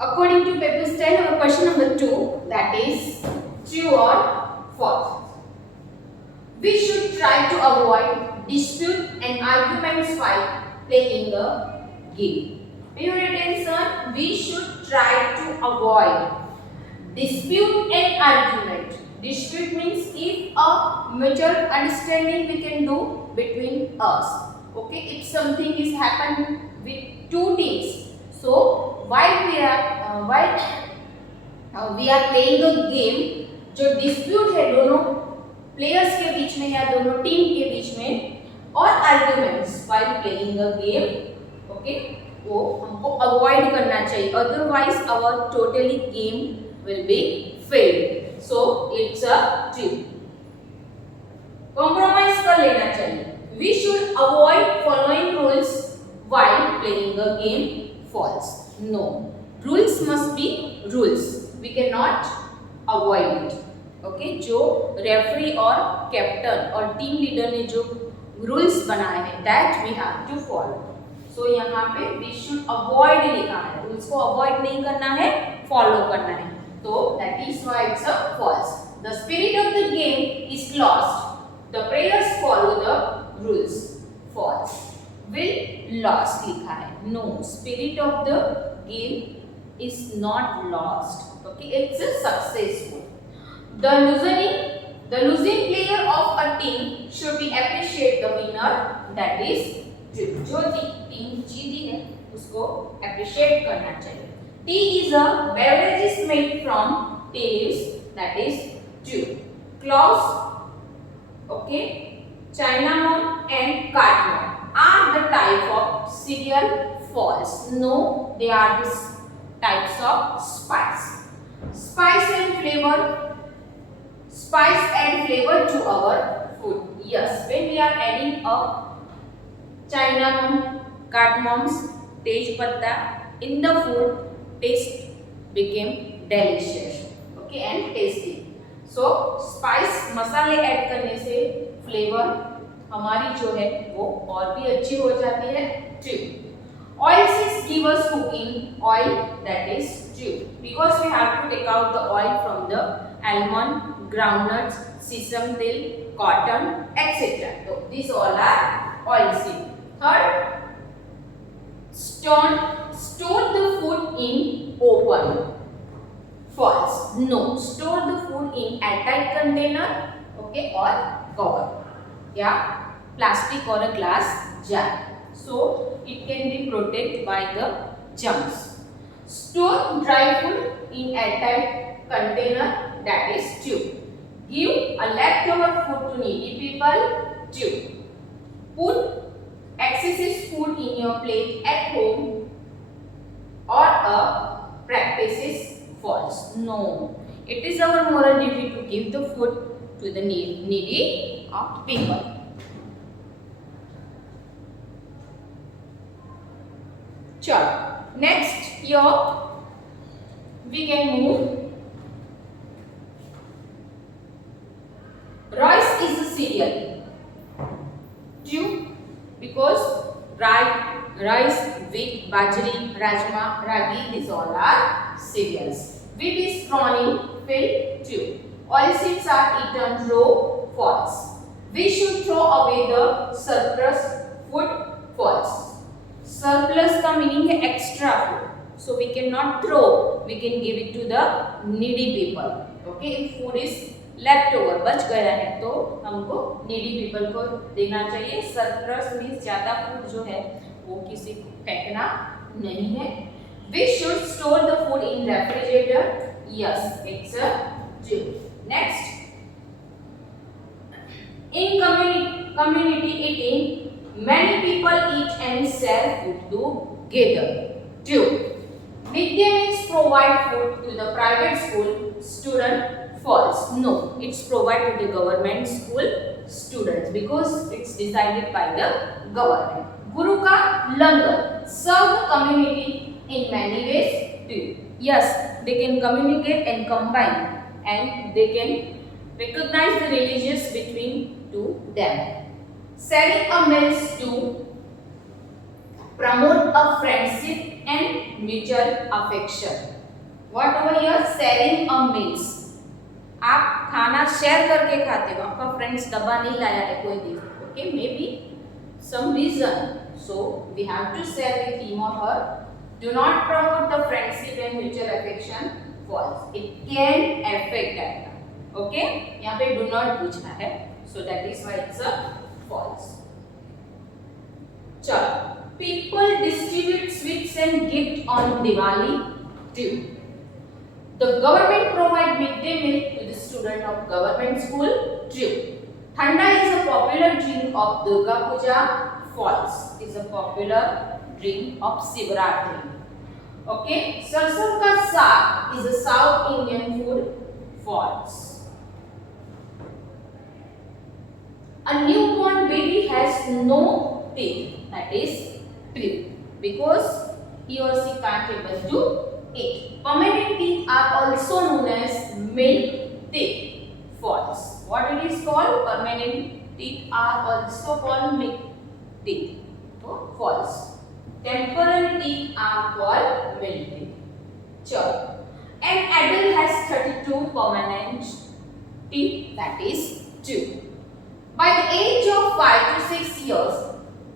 According to paper style, our question number 2, that is true or false. We should try to avoid dispute and arguments while playing the game. Pay your attention. We should try to avoid dispute and argument. Dispute means if a mutual understanding we can do between us. Okay, if something is happened with two teams. So while we are playing a game, जो dispute है दोनों players के बीच में या दोनों team के बीच में और arguments while playing a game, okay, वो हमको अवॉइड करना चाहिए, otherwise our totally game will be failed. So it's a true. Compromise कर लेना चाहिए. We should avoid following rules while playing a game. False. No. Rules must be rules. We cannot avoid it. Okay? जो referee और captain और team leader ने जो rules बनाए हैं, that we have to follow. So यहाँ पे we should avoid लिखा है. रूल्स को अवॉइड नहीं करना है, फॉलो करना है. So that is why it's a false. The spirit of the game is lost. The players follow the rules. False. Will lost लिखा है. No, spirit of the game is not lost. Okay, it's a successful. The losing player of a team should be appreciate the winner. That is true. जो team जीती है उसको appreciate करना चाहिए. Tea is a beverage made from tea leaves. That is true. Cloves, okay, cinnamon and cardamom are the type of cereal. False. No, they are the types of spice. Spice and flavor to our food. Yes, when we are adding a cinnamon, cardamoms, tej patta in the food, taste became delicious, okay, and tasty. So spice मसाले add करने से flavour हमारी जो है वो और भी अच्छी हो जाती है. True. Oils give us cooking oil. That is true, because we have to take out the oil from the almond, groundnuts, sesame oil, cotton, etc. So these all are oilseed. Third, store the food in open. False. No, store the food in airtight container, okay, or cover, yeah, plastic or a glass jar, so it can be protected by the germs. Store dry food in airtight container. That is true. Give a leftover food to needy people. True. Put excessive food in your plate at home or a practice is false. No, it is our moral duty to give the food to the needy of people. Sure. Next, here we can move. Rice is a cereal. True, because rice, wheat, bajri, rajma, ragi, these all are cereals. Wheat is thrown in field. True. Oilseeds are eaten raw. False. We should throw away the surplus food. False. Surplus का meaning है extra food. So we cannot throw. We can give it to the needy people. Okay, if food is leftover, बच गया है तो हमको needy people को देना चाहिए. Surplus means ज़्यादा food जो है वो किसी को फेंकना नहीं है. We should store the food in refrigerator. Yes, it's a true. Next, in community eating, many people eat and share food together. True. Midday meals provide food to the private school student. False. No, it's provided to the government school students because it's decided by the government. Guru ka langar serve the community in many ways too. Yes, they can communicate and combine, and they can recognize the religious between to them. Selling a meals to promote a friendship and mutual affection. What over here? Sharing a meals. आप खाना share करके खाते हो, आपका friends डब्बा नहीं लाया है कोई दिन, okay, may be some reason, so we have to share with him or her. Do not promote the friendship and mutual affection. False. It can affect that. Okay, यहाँ पे do not पूछना है, so that is why it's a false. चलो, people distribute sweets and gift on Diwali. True. The government provide midday meal to the student of government school. True. Thanda is a popular drink of Durga Puja. False. Is a popular drink of Shivratri. Okay. Sarson ka saag is a South Indian food. False. A newborn baby has no teeth. That is true. Because he or she can't able to eat. Permanent teeth are also known as milk teeth. False. What it is called? Permanent teeth are also called milk teeth. So false. Temporary teeth are called milk teeth. Sure. An adult has 32 permanent teeth. That is true. By the age of 5 to 6 years,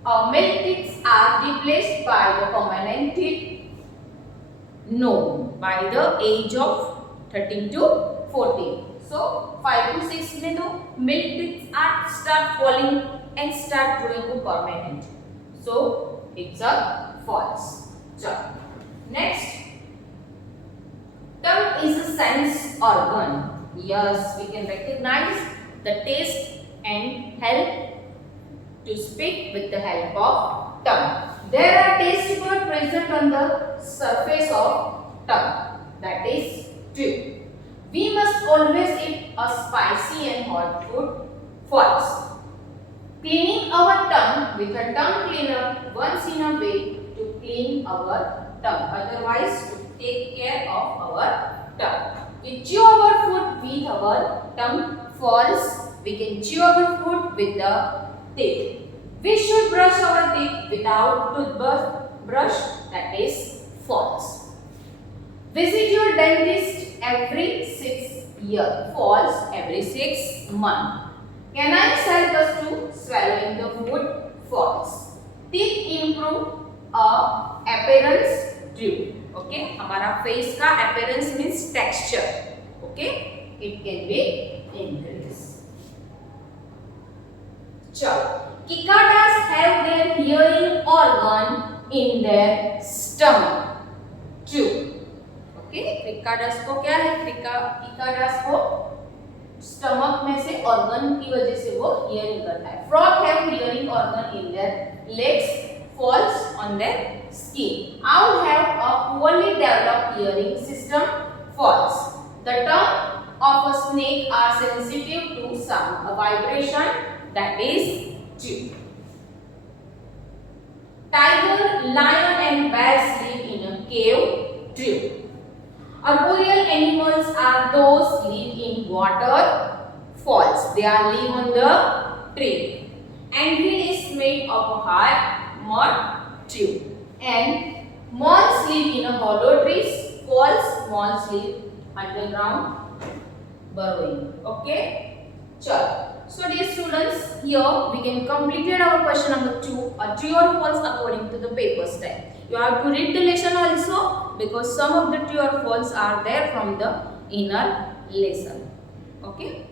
milk teeth are replaced by the permanent teeth. No, by the age of 13 to 14. So 5 to 6 में तो milk teeth are start falling and start growing to permanent. So it's a false. So next, tongue is a sense organ. Yes, we can recognize the taste and help to speak with the help of tongue. There are taste buds present on the surface of tongue. That is true. We must always eat a spicy and hot food. False. Cleaning our tongue with a tongue cleaner once in a way to clean our tongue. Otherwise, to take care of our tongue. We chew our food with our tongue. False. We can chew our food with the teeth. We should brush our teeth without toothbrush. That is false. Visit your dentist every 6 years. False. Every 6 months. Canines help us to swallowing the food. False. Teeth improve appearance. True. Okay. हमारा face का appearance means texture. Okay. It can be increased. चलो. Cicadas have their hearing organ in their stomach. True. Okay. Cicadas को क्या है? Cicadas को stomach में से organ की वजह से वो हियरिंग करता है. Frog have hearing organ in their legs. False. On their skin. Owl have a poorly developed hearing system. False. The tongue of a snake are sensitive to sound, a vibration. That is true. Tiger, lion and bears live in a cave. True. Arboreal animals are those live in water. False. They are live on the tree. Anthill is made of a hard mud. True. And moths live in a hollow trees. False. Moths live underground burrowing. Okay. Chalo. So dear students, here we can completed our question number 2, a true or false according to the paper style. You have to read the lesson also because some of the true or false are there from the inner lesson. Okay.